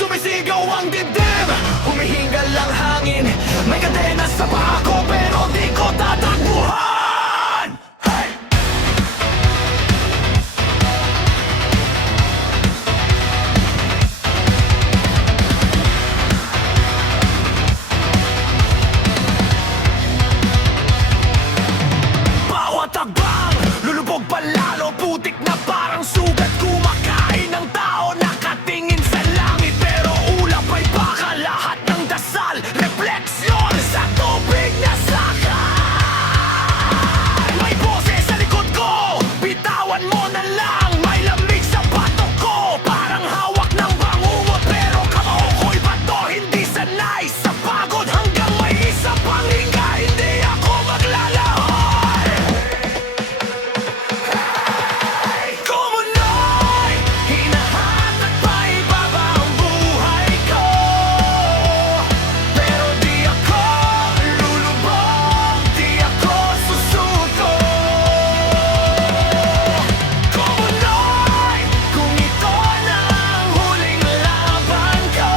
Sumisigaw ang dibdib, humihingal ang hangin. May kadena sa paa ko pero di ko tatakbuhan. Hey! Bawat tagbang, lulubog palalo, putik na parang sugat. Kumakain ng tao, nakatingin sa langit, pero ulap ay baka lahat ng dasal. Refleksyon sa tubig na sakay. May boses sa likod ko, bitawan mo na lang. May lamig sa batok ko, parang hawak ng bangungot, pero kamao ko'y bato. Hindi sanay sa pagod hanggang may isa pang hinga. Hindi ako maglalahoy. Kumunoy, hinahanap pa ibaba ang buhay ko, pero di ako lulubog, di ako susuko. Kumunoy, kung ito na ang huling laban ko,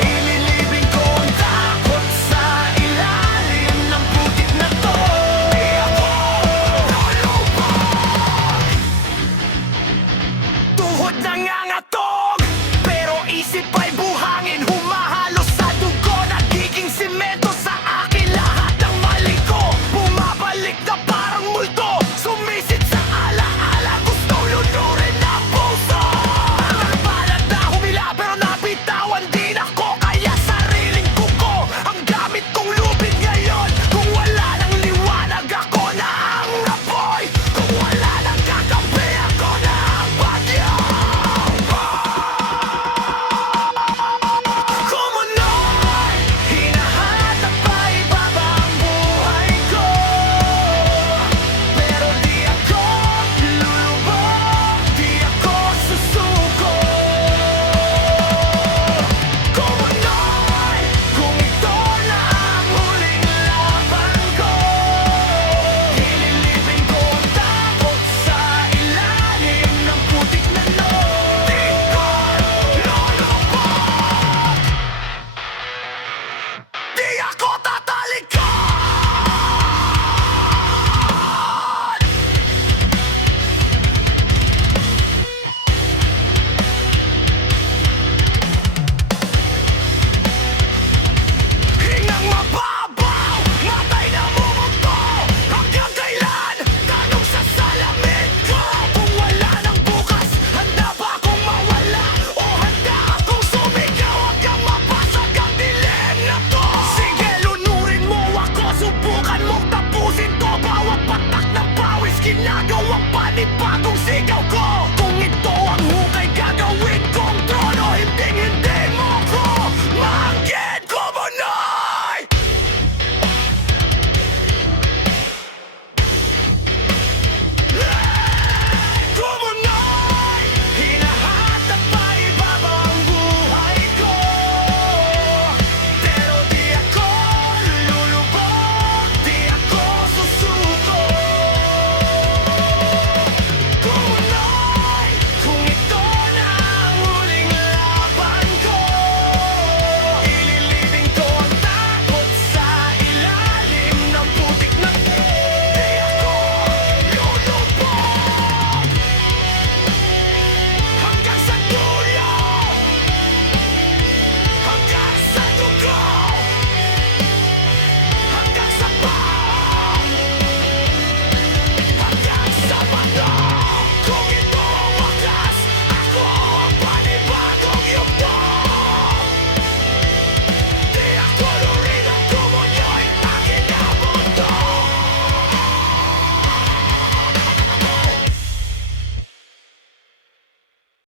ililibing ko ang takot sa ilalim ng putik na to. Di ako lulubog. Tuhod nangangatog, pero isip ay buhangin. Humahalo sa dugo, nagiging simento sa akin. Lahat ng mali ko, bumabalik na parang multo.